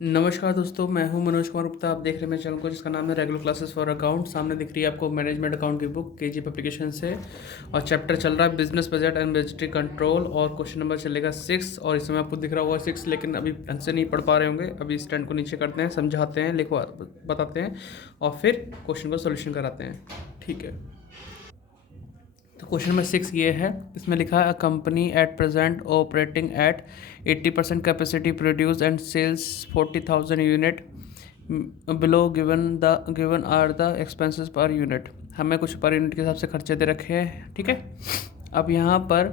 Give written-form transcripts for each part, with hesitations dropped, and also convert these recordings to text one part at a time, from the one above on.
नमस्कार दोस्तों, मैं हूं मनोज कुमार गुप्ता। आप देख रहे हैं मेरे चैनल को जिसका नाम है रेगुलर क्लासेस फॉर अकाउंट। सामने दिख रही है आपको मैनेजमेंट अकाउंट की बुक केजी पब्लिकेशन से, और चैप्टर चल रहा है business budget and budgetary control, और क्वेश्चन नंबर चलेगा 6। और इसमें आपको दिख रहा होगा 6, लेकिन अभी ढंग से नहीं पढ़ पा रहे होंगे। अभी स्टैंड को नीचे करते हैं, समझाते हैं, लिखवा बताते हैं, और फिर क्वेश्चन को सोल्यूशन कराते हैं। ठीक है, तो क्वेश्चन नंबर 6 ये है। इसमें लिखा है, a company at present operating at 80% capacity produce and sales 40,000 unit below given are the expenses per unit. हमें कुछ पर यूनिट के हिसाब से खर्चे दे रखे हैं। ठीक है, अब यहाँ पर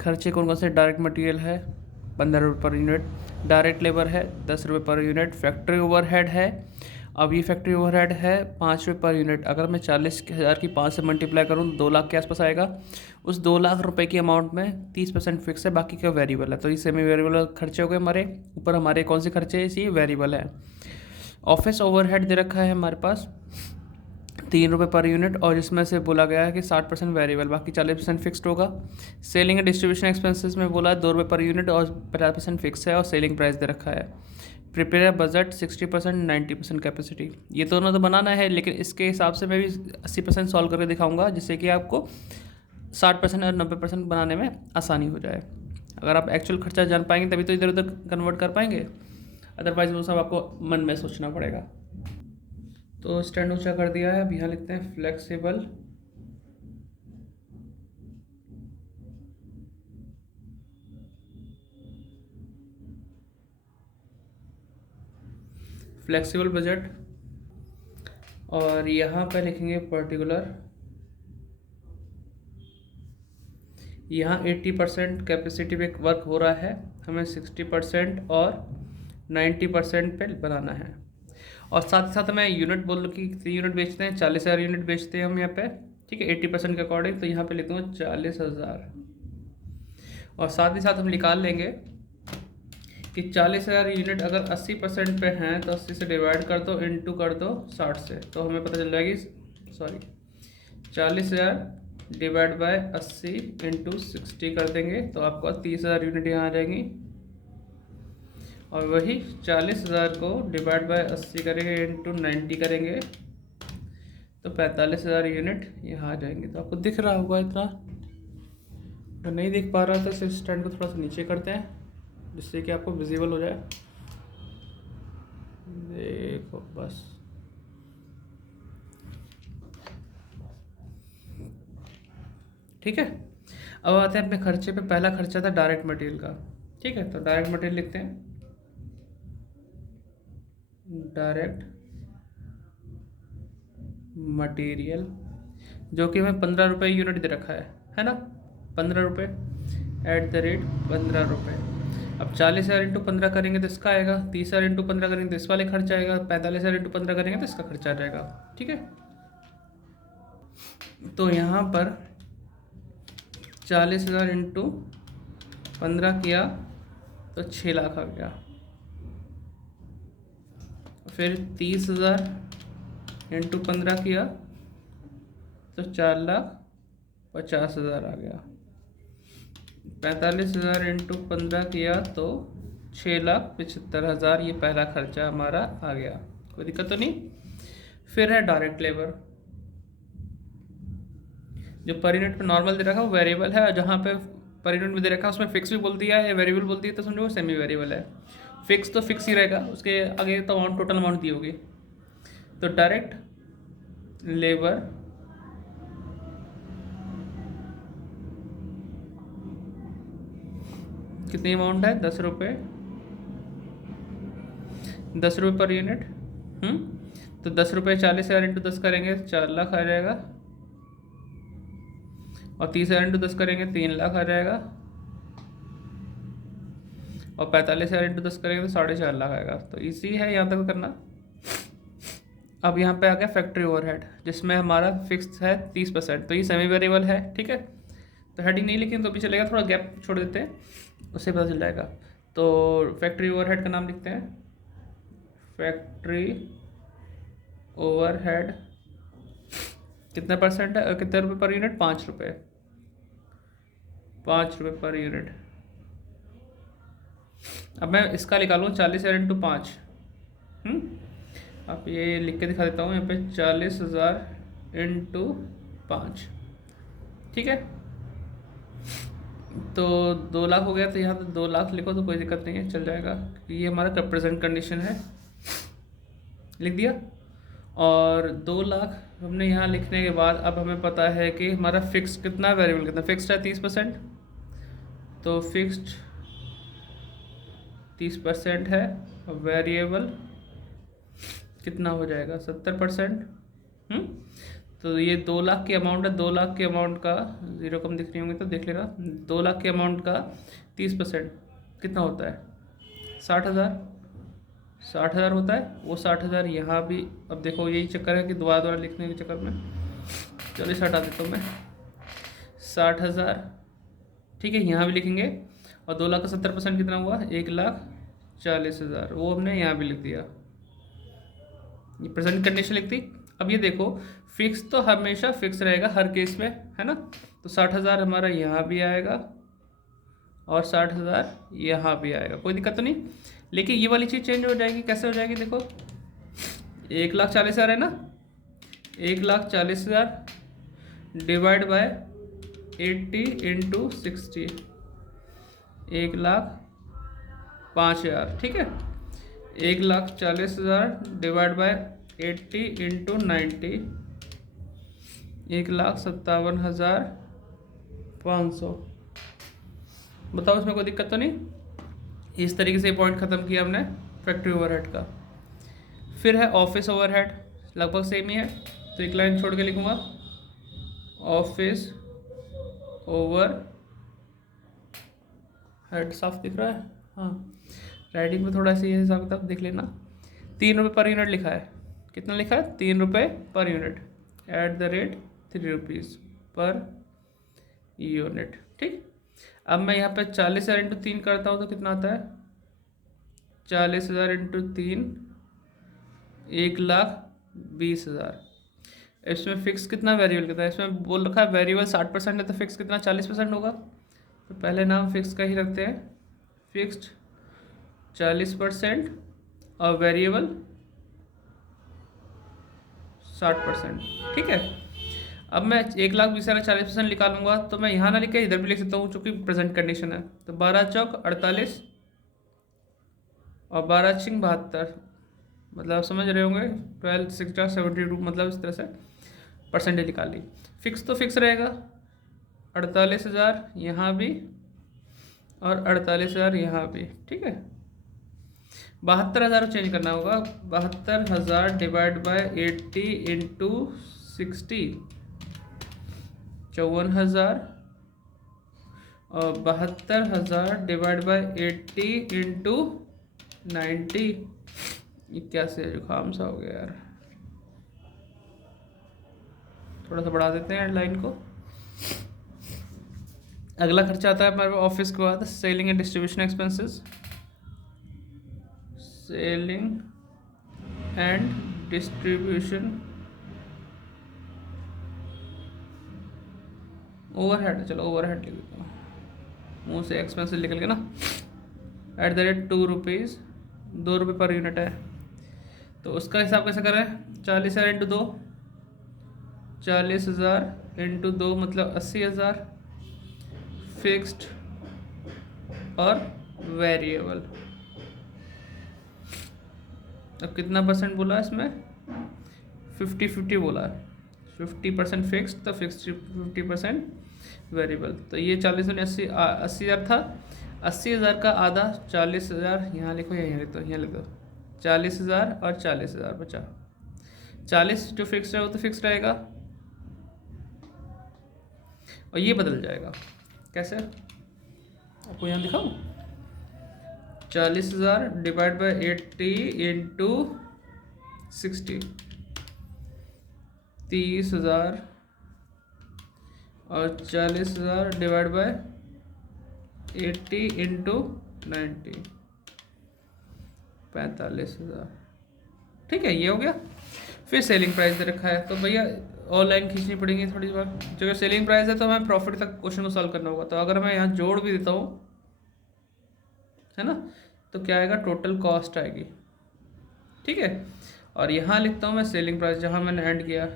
खर्चे कौन कौन से? डायरेक्ट मटेरियल है 15 रुपये पर यूनिट, डायरेक्ट लेबर है 10 रुपये पर यूनिट, फैक्ट्री ओवरहेड है। अब ये फैक्ट्री ओवरहेड है 5 रुपये पर यूनिट। अगर मैं 40,000 की 5 से मल्टीप्लाई करूँ 2 लाख के आसपास आएगा। उस 2 लाख रुपए की अमाउंट में 30% फिक्स है, बाकी का वेरिएबल है। तो ये सेमी वेरिएबल खर्चे हो गए हमारे। ऊपर हमारे कौन से खर्चे हैं? ये वेरिएबल है। ऑफिस ओवरहेड दे रखा है हमारे पास 3 रुपये पर यूनिट, और जिसमें से बोला गया है कि 60% वेरिएबल, बाकी 40% फिक्स्ड होगा। सेलिंग एंड डिस्ट्रीब्यूशन एक्सपेंसेस में बोला 2 रुपये पर यूनिट और 50% फिक्स है, और सेलिंग प्राइस दे रखा है। Prepare budget 60% 90% capacity. ये दोनों तो बनाना है, लेकिन इसके हिसाब से मैं भी 80% सॉल्व करके दिखाऊंगा, जिससे कि आपको 60% और 90% बनाने में आसानी हो जाए। अगर आप एक्चुअल खर्चा जान पाएंगे तभी तो इधर उधर कन्वर्ट कर पाएंगे, अदरवाइज वो सब आपको मन में सोचना पड़ेगा। तो स्टैंड ऊंचा कर दिया है। अब यहाँ लिखते हैं फ्लेक्सिबल फ्लेक्सिबल बजट, और यहाँ पे लिखेंगे पर्टिकुलर। यहाँ 80% कैपेसिटी पे वर्क हो रहा है, हमें 60% और 90% पे बनाना है। और साथ ही साथ हमें यूनिट बोल कि कितनी यूनिट बेचते हैं? 40,000 यूनिट बेचते हैं हम यहाँ पे। ठीक है, 80% के अकॉर्डिंग, तो यहाँ पे लिखूँगा 40,000। और साथ ही साथ हम निकाल लेंगे कि 40,000 यूनिट अगर 80% पे हैं तो 80 से डिवाइड कर दो, इंटू कर दो 60 से, तो हमें पता चल जाएगी, सॉरी 40,000 डिवाइड बाय 80 इंटू 60 कर देंगे, तो आपको 30,000 यूनिट यहाँ आ जाएंगी। और वही 40,000 को डिवाइड बाय 80 करेंगे इंटू 90 करेंगे, तो 45,000 यूनिट यहाँ आ जाएंगे। तो आपको दिख रहा होगा इतना। अगर नहीं दिख पा रहा तो सिर्फ स्टैंड को थोड़ा सा नीचे करते हैं, जिससे कि आपको विजिबल हो जाए। देखो बस, ठीक है। अब आते हैं अपने खर्चे पे। पहला खर्चा था डायरेक्ट मटेरियल का। ठीक है, तो डायरेक्ट मटेरियल लिखते हैं, डायरेक्ट मटेरियल, जो कि हमें 15 रुपये यूनिट दे रखा है ना? 15 रुपये @ 15 रुपये। अब 40,000 इंटू 15 करेंगे तो इसका आएगा, 30,000 इंटू 15 करेंगे तो इस वाले खर्चा आएगा, 45,000 इंटू 15 करेंगे तो इसका खर्चा आ जाएगा। ठीक है, तो यहाँ पर 40,000 इंटू 15 किया तो 6 लाख आ गया। फिर 30,000 इंटू 15 किया तो 4,50,000 आ गया। 45,000 इंटू 15 किया तो 6,75,000, ये पहला खर्चा हमारा आ गया। कोई दिक्कत तो नहीं? फिर है डायरेक्ट लेबर, जो पर यूनिट पे नॉर्मल दे रखा है वो वेरिएबल है, और जहाँ पे पर यूनिट में दे रखा है उसमें फिक्स भी बोल दिया है या वेरिएबल बोल दिया, तो समझो वो सेमी वेरिएबल है। फिक्स तो फिक्स ही रहेगा, उसके आगे तो अमाउंट, टोटल अमाउंट दी होगी। तो डायरेक्ट लेबर कितनी अमाउंट है? 10 रुपये, 10 रुपये पर यूनिट। तो 10 रुपये 40,000 इंटू 10 करेंगे 4 लाख आ जाएगा, और 30,000 इंटू 10 करेंगे 3 लाख आ जाएगा, और 45,000 इंटू 10 करेंगे तो 4.5 लाख आएगा। तो इजी है यहाँ तक करना। अब यहाँ पे आ गया फैक्ट्री ओवरहेड, जिसमें हमारा फिक्स है 30%, तो ये सेमी वेरिएबल है। ठीक है, तो हेडिंग नहीं लिखी तो भी चलेगा, थोड़ा गैप छोड़ देते हैं, उससे पता चल जाएगा। तो फैक्ट्री ओवरहेड का नाम लिखते हैं, फैक्ट्री ओवरहेड कितना परसेंट है, कितने रुपये पर यूनिट? 5 रुपये, 5 रुपये पर यूनिट। अब मैं इसका निकालूँ 40,000 इंटू 5, आप ये लिख के दिखा देता हूँ यहाँ पे 40,000 इंटू 5, ठीक है। तो 2 लाख हो गया, तो यहाँ पे 2 लाख लिखो तो कोई दिक्कत नहीं है, चल जाएगा, ये हमारा प्रेजेंट कंडीशन है, लिख दिया। और 2 लाख हमने यहाँ लिखने के बाद अब हमें पता है कि हमारा फिक्स कितना, वेरिएबल कितना, फिक्स्ड है 30%, तो फिक्स्ड 30% है, वेरिएबल कितना हो जाएगा 70%। तो ये 2 लाख की अमाउंट है, 2 लाख के अमाउंट का, जीरो कम दिख रही होंगी तो देख लेना, 2 लाख के अमाउंट का 30% कितना होता है 60,000 होता है। वो 60,000 यहाँ भी, अब देखो यही चक्कर है कि दोबारा लिखने के चक्कर में, चलो इसे हटा देता हूँ मैं, 60,000, ठीक है, यहाँ भी लिखेंगे। और 2 लाख का 70% कितना हुआ 1,40,000, वो हमने यहाँ भी लिख दिया, ये प्रेजेंट कंडीशन लिख दी। अब ये देखो फिक्स तो हमेशा फिक्स रहेगा हर केस में, है ना, तो 60,000 हमारा यहाँ भी आएगा और 60,000 यहाँ भी आएगा, कोई दिक्कत तो नहीं। लेकिन ये वाली चीज़ चेंज हो जाएगी, कैसे हो जाएगी देखो, 1,40,000 है ना, 1,40,000 डिवाइड बाय 80 इंटू 60, 1,05,000, ठीक है। 1,40,000 डिवाइड बाय 80 इंटू 90, 1,57,500। बताओ इसमें कोई दिक्कत तो नहीं। इस तरीके से पॉइंट ख़त्म किया हमने फैक्ट्री ओवरहेड का। फिर है ऑफिस ओवरहेड, लगभग सेम ही है, तो एक लाइन छोड़ के लिखूँगा, ऑफिस ओवर हेड, साफ दिख रहा है, हाँ, राइटिंग में थोड़ा सा ये हिसाब किताब देख लेना। 3 रुपये पर यूनिट लिखा है, कितना लिखा है 3 रुपये per unit, @ 3 rupees per unit, ठीक। अब मैं यहाँ पे 40,000 इंटू 3 करता हूँ तो कितना आता है 40,000 इंटू 3, 1,20,000। इसमें फिक्स कितना, वेरिएबल कितना है, इसमें बोल रखा है वेरिएबल 60% है, तो फिक्स कितना 40% होगा, तो पहले नाम फिक्स का ही रखते हैं, फिक्स्ड 40% और वेरिएबल 60%, ठीक है। अब मैं 1,20,000 का 40% निकालूंगा, तो मैं यहाँ ना लिख के इधर भी लिख सकता हूँ चूँकि प्रेजेंट कंडीशन है, तो 12 चौक 48 और 12 छिंग 72, मतलब आप समझ रहे होंगे 12 6 72, मतलब इस तरह से परसेंटेज निकाल ली। फिक्स तो फिक्स रहेगा 48,000 यहाँ भी और 48,000 यहाँ भी, ठीक है। 72,000 चेंज करना होगा, 72,000 डिवाइड बाय 80 इंटू 60, 54,000 और 72,000 डिवाइड बाय 80 इंटू 90, 81, जुकाम सा हो गया यार, थोड़ा सा बढ़ा देते हैं लाइन को। अगला खर्चा आता है हमारे ऑफिस के बाद selling and distribution expenses, selling and distribution overhead, चलो ओवरहेड लिख देता हूँ, मुँह से एक्सपेंसेस निकल के ना, @ 2 रुपीज़, 2 रुपये पर यूनिट है, तो उसका हिसाब कैसे करें, 40,000 इंटू 2, 40,000 इंटू 2 मतलब 80,000 फिक्स्ड और वेरिएबल। अब कितना परसेंट बोला है इसमें 50-50 बोला है, 50% फिक्स्ड तो फिक्स्ड 50% वेरिएबल। तो ये 40 में 80,000 था, 80,000 का आधा 40,000, यहाँ लिखो या यहाँ लिख दो, यहाँ लिख दो, 40,000 और 40,000 बचा, 40 जो फिक्स है वो तो फिक्स रहेगा और ये बदल जाएगा, कैसे आपको यहाँ दिखाऊँ, 40,000 डिवाइड बाय 80 इंटू 60, 30,000 और 40,000 डिवाइड बाय 80 इंटू 90, 45,000, ठीक है, ये हो गया। फिर सेलिंग प्राइस दे रखा है, तो भैया और लाइन खींचनी पड़ेगी थोड़ी बार, जो सेलिंग प्राइस है तो हमें प्रॉफिट तक क्वेश्चन को सॉल्व करना होगा। तो अगर मैं यहाँ जोड़ भी देता हूँ, है ना, तो क्या आएगा, टोटल कॉस्ट आएगी, ठीक है। और यहाँ लिखता हूँ मैं सेलिंग प्राइस, जहाँ मैंने एंड किया,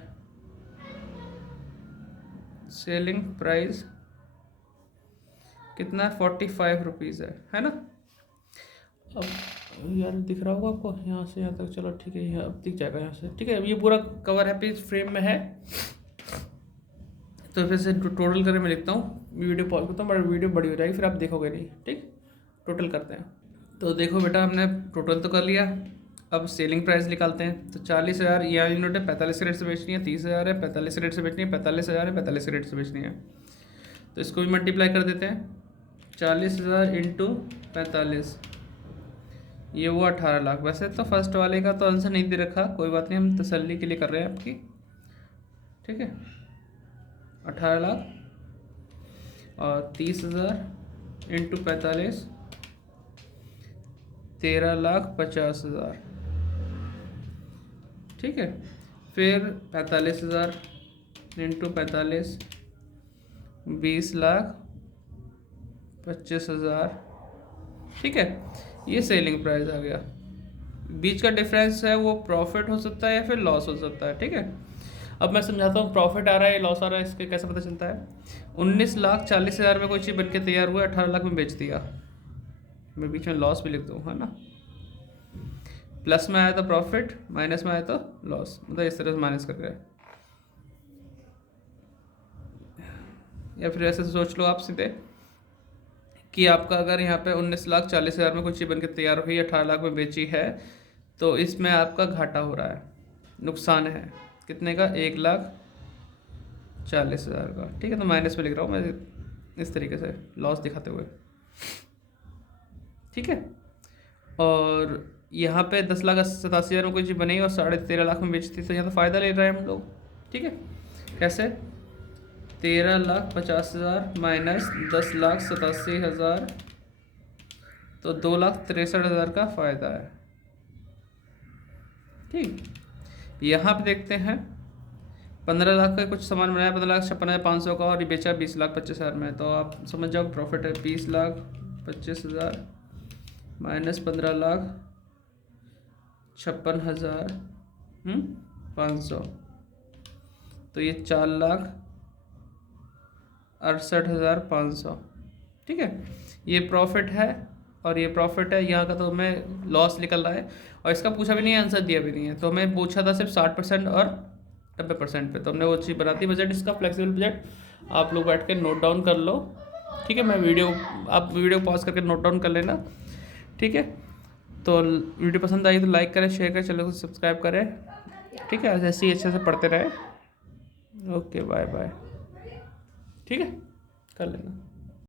सेलिंग प्राइस कितना, 45 रुपीज़ है ना। अब यार दिख रहा होगा आपको यहाँ से यहाँ तक, चलो ठीक है, यहाँ अब दिख जाएगा यहाँ से, ठीक है। ये पूरा कवर है पेज फ्रेम में है। तो फिर से टोटल करके मैं लिखता हूँ, वीडियो पॉज करता हूँ, बट वीडियो बड़ी हो जाएगी फिर आप देखोगे नहीं, ठीक। टोटल करते हैं। तो देखो बेटा, हमने टोटल तो कर लिया, अब सेलिंग प्राइस निकालते हैं। तो 40,000 यह यूनिट है, 45 रेट से बेचनी है, 30,000 है, 45 रेट से बेचनी है, 45,000 है, 45 रेट से बेचनी है। तो इसको भी मल्टीप्लाई कर देते हैं, 40,000 इंटू 45, ये हुआ 18 लाख। वैसे तो फर्स्ट वाले का तो आंसर नहीं दे रखा, कोई बात नहीं, हम तसल्ली के लिए कर रहे हैं आपकी, ठीक है। 18 लाख और 30,000 इंटू 45, 13,50,000, ठीक है। फिर 45,000 इंटू 45, 20,25,000, ठीक है। ये सेलिंग प्राइस आ गया। बीच का डिफरेंस है वो प्रॉफिट हो सकता है या फिर लॉस हो सकता है, ठीक है। अब मैं समझाता हूँ, प्रॉफिट आ रहा है या लॉस आ रहा है, इसके कैसे पता चलता है। 19,40,000 में कोई चीज़ बन के तैयार हुआ, 18 लाख में बेच दिया, मैं बीच में लॉस भी लिख दूँ, है ना। प्लस में आया तो प्रॉफिट, माइनस में आया तो लॉस, मतलब इस तरह से माइनस कर रहे हैं। या फिर ऐसे सोच लो आप सीधे कि आपका अगर यहाँ पे 19,40,000 में कोई चीज़ बन के तैयार हुई, 18 लाख में बेची है, तो इसमें आपका घाटा हो रहा है, नुकसान है, कितने का, 1,40,000 का, ठीक है। तो माइनस में लिख रहा हूँ मैं इस तरीके से लॉस दिखाते हुए, ठीक है। और यहाँ पे 10,87,000 में कोई चीज़ बनी और 13.5 लाख में बेचती, तो यहाँ तो फ़ायदा ले रहे हैं हम लोग, ठीक है। कैसे, 13,50,000 माइनस 10,87,000, तो 2,63,000 का फ़ायदा है, ठीक। यहाँ पे देखते हैं 15 लाख का कुछ सामान बनाया, 15,56,500 का, और ये बेचा 20,25,000 में, तो आप समझ जाओ प्रॉफिट है 20,25,000 माइनस 15,56,500, तो ये 4,68,500, ठीक है। ये प्रॉफिट है और ये प्रॉफिट है, यहाँ का तो हमें लॉस निकल रहा है, और इसका पूछा भी नहीं है, आंसर दिया भी नहीं है। तो हमें पूछा था सिर्फ 60% और 90% पे, तो हमने वो चीज़ बना दी। बजट इसका फ्लेक्सिबल बजट, आप लोग बैठ के नोट डाउन कर लो, ठीक है। मैं आप वीडियो पॉज करके नोट डाउन कर लेना, ठीक है। तो वीडियो पसंद आई तो लाइक करें, शेयर करें, चैनल को सब्सक्राइब करें, ठीक है। ऐसे ही अच्छे से पढ़ते रहें। ओके, बाय बाय, ठीक है, कर लेना।